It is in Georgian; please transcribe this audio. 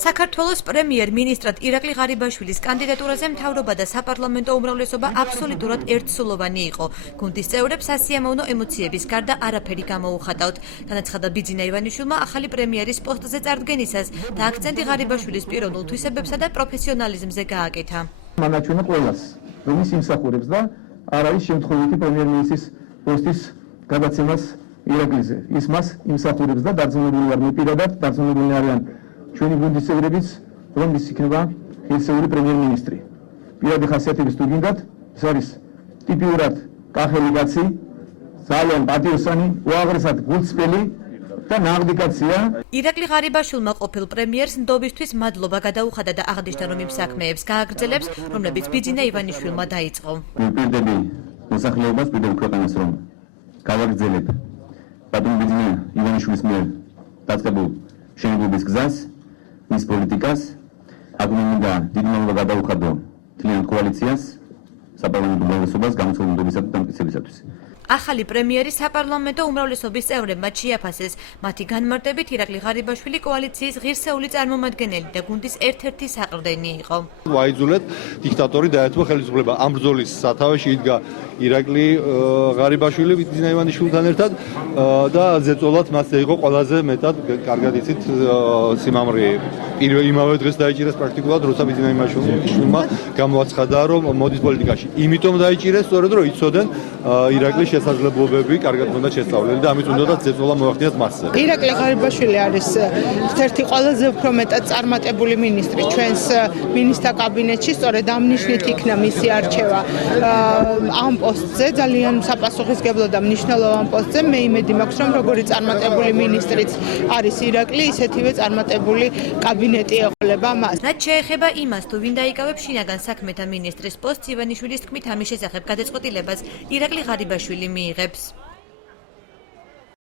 საქართველოს პრემიერ-მინისტრად ირაკლი ღარიბაშვილის კანდიდატურაზე მთავრობა და საპარლამენტო უმრავლესობა აბსოლუტურად ერთსულოვანი იყო. გუნდის წევრებს სასიამოვნო ემოციების გარდა არაფერი გამოუხატავთ. განაცხადა ბიძინა ივანიშვილმა ახალი პრემიერის პოსტზე წარდგენისას და აქცენტი ღარიბაშვილის პიროვნულ თვისებებსა და პროფესიონალიზმზე გააკეთა. მანაჩვენა ყველას, რომის იმსახურებს და არ არის შემთხვევითი პრემიერ-მინისტრის პოსტის გადაცემას ირაკლიზე. ის მას იმსახურებს და დაძმობილი ვარ მე პირადად, დაძმობილი არიან ჩვენი გუნდის წევრებიც, რომ ის იქნება ღირსეული პრემიერ-მინისტრი. პირადი ხასიათების თუ გინდათ, ეს არის ტიპიურად კახელი კაცი, ძალიან პატიოსანი, უაღრესად გულწრფელი და ნაღდი კაცია. ირაკლი ღარიბაშვილმა ყოფილ პრემიერს ნდობისთვის მადლობა გადაუხადა და აღნიშნა, რომ იმ საქმეებს გააგრძელებს, რომლებიც ბიძინა ივანიშვილმა დაიწყო. ვიპირდები მოსახლეობას, ვიპირდები ქვეყანას, რომ გავაგრძელებ ბატონ ბიძინა ივანიშვილის მიერ დაწყებულ შენებლობის გზას, მის პოლიტიკას, აგუნდა დიდი მადლობა გადაუხადო მთლიან კოალიციას, საპარლამენტო უმრავლესობას გამოცხადებისა და დამტკიცებისათვის. ახალი პრემიერი საპარლამენტო უმრავლესობის წევრებმა შეაფასეს. მათი განმარტებით ირაკლი ღარიბაშვილი კოალიციის ღირსეული წარმომადგენელი და გუნდის ერთ-ერთი საყრდენი იყო. ვაიძულეთ დიქტატორი დაეთმო ხელისუფლება. ამ ბრძოლის სათავეში იდგა ირაკლი ღარიბაშვილი ბიძინა ივანიშვილთან ერთად და ზეწოლად მას იყო ყველაზე მეტად კარგად იცით სიმამრე. იმავე დღეს დაიჭირეს პრაქტიკულად, როცა ბიძინა ივანიშვილმა გამოაცხადა, რომ მოდის პოლიტიკაში. იმიტომ დაიჭირეს, სწორედ რომ იცოდნენ ირაკლის შესაძლებლობები კარგად უნდა შესწავლილი და ამით უნდა ზეწოლა მოახდინათ მასზე. ირაკლი ღარიბაშვილი არის ერთ-ერთი ყველაზე უფრო მეტად წარმატებული მინისტრი ჩვენს მინისტრთა კაბინეტში, სწორედ ამ ნიშნით იქნა მისი არჩევა ამ პოსტზე, ძალიან საპასუხისმგებლო და მნიშვნელოვან პოსტზე. მე იმედი მაქვს, რომ როგორი წარმატებული მინისტრიც არის ირაკლი, ისეთივე წარმატებული კაბინეტი ეყოლება მას. რაც შეეხება იმას, თუ ვინ დაიკავებს შინაგან საქმეთა მინისტრის პოსტს, ივანიშვილის თქმით, ამის შესახებ გადაწყვეტილებას ირაკლი ღარიბაშვილი მიიღებს.